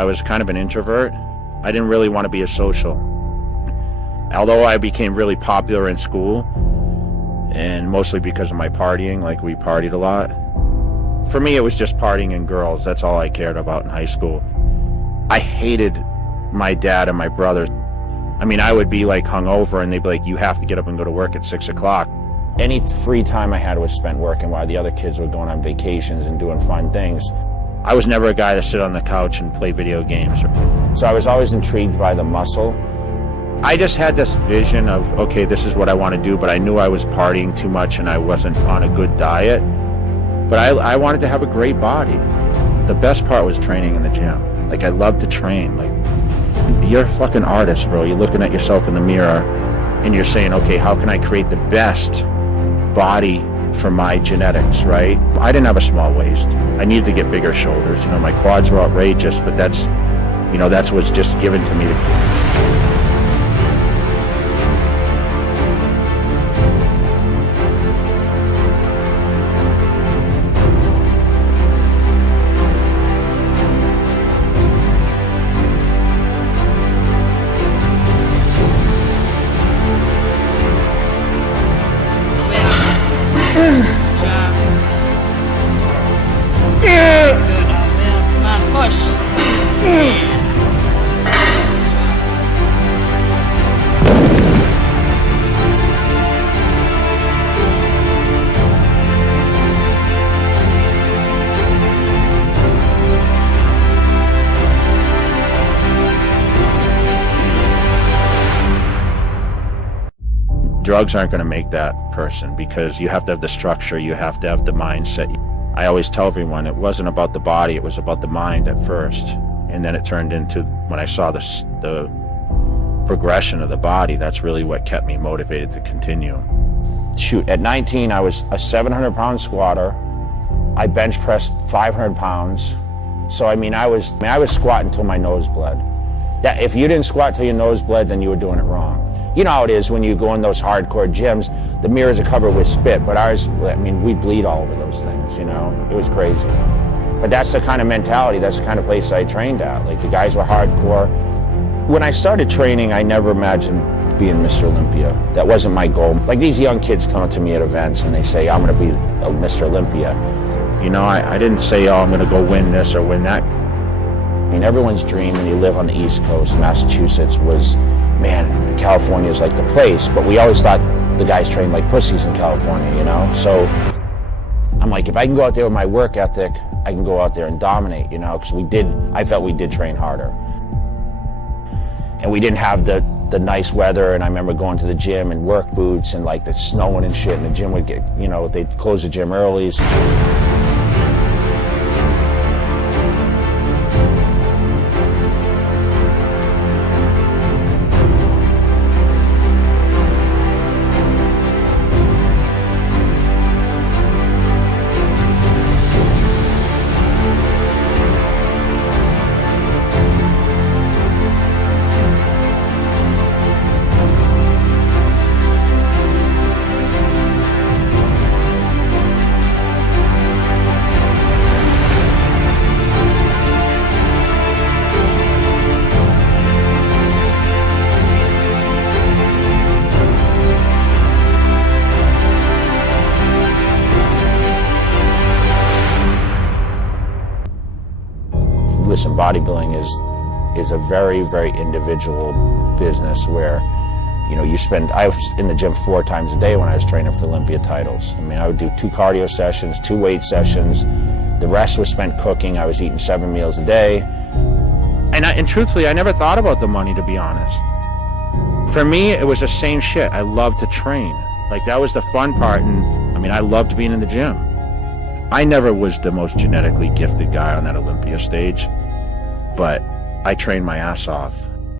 I was kind of an introvert. I didn't really want to be a social. Although I became really popular in school, and mostly because of my partying, like we partied a lot. For me, it was just partying and girls. That's all I cared about in high school. I hated my dad and my brothers. I mean, I would be like hungover and they'd be like, you have to get up and go to work at 6 o'clock. Any free time I had was spent working while the other kids were going on vacations and doing fun things. I was never a guy to sit on the couch and play video games. So I was always intrigued by the muscle. I just had this vision of, okay, this is what I want to do, but I knew I was partying too much and I wasn't on a good diet. But I wanted to have a great body. The best part was training in the gym. Like, I loved to train. Like, you're a fucking artist, bro. You're looking at yourself in the mirror and you're saying, okay, how can I create the best body for my genetics, right? I didn't have a small waist. I needed to get bigger shoulders. You know, my quads were outrageous, but that's what's just given to me. Drugs aren't going to make that person, because you have to have the structure, you have to have the mindset. I always tell everyone it wasn't about the body, it was about the mind at first. And then it turned into, when I saw the progression of the body, that's really what kept me motivated to continue. Shoot, at 19, I was a 700-pound squatter. I bench pressed 500 pounds. So, I was squatting till my nose bled. If you didn't squat till your nose bled, then you were doing it wrong. You know how it is when you go in those hardcore gyms, the mirrors are covered with spit, but ours, we bleed all over those things, you know? It was crazy. But that's the kind of mentality, that's the kind of place I trained at. Like, the guys were hardcore. When I started training, I never imagined being Mr. Olympia. That wasn't my goal. Like, these young kids come up to me at events and they say, I'm gonna be a Mr. Olympia. You know, I didn't say, oh, I'm gonna go win this or win that. Everyone's dream when you live on the East Coast, Massachusetts, was, man, California is like the place, but we always thought the guys trained like pussies in California, you know? So I'm like, if I can go out there with my work ethic, I can go out there and dominate, you know? Because I felt we did train harder. And we didn't have the nice weather, and I remember going to the gym in work boots and like the snowing and shit, and the gym would get, you know, they'd close the gym early. Listen, bodybuilding is a very, very individual business where, you know, I was in the gym 4 times a day when I was training for Olympia titles. I would do 2 cardio sessions, 2 weight sessions. The rest was spent cooking. I was eating 7 meals a day. And truthfully, I never thought about the money, to be honest. For me, it was the same shit. I loved to train. Like, that was the fun part, and I loved being in the gym. I never was the most genetically gifted guy on that Olympia stage, but I trained my ass off.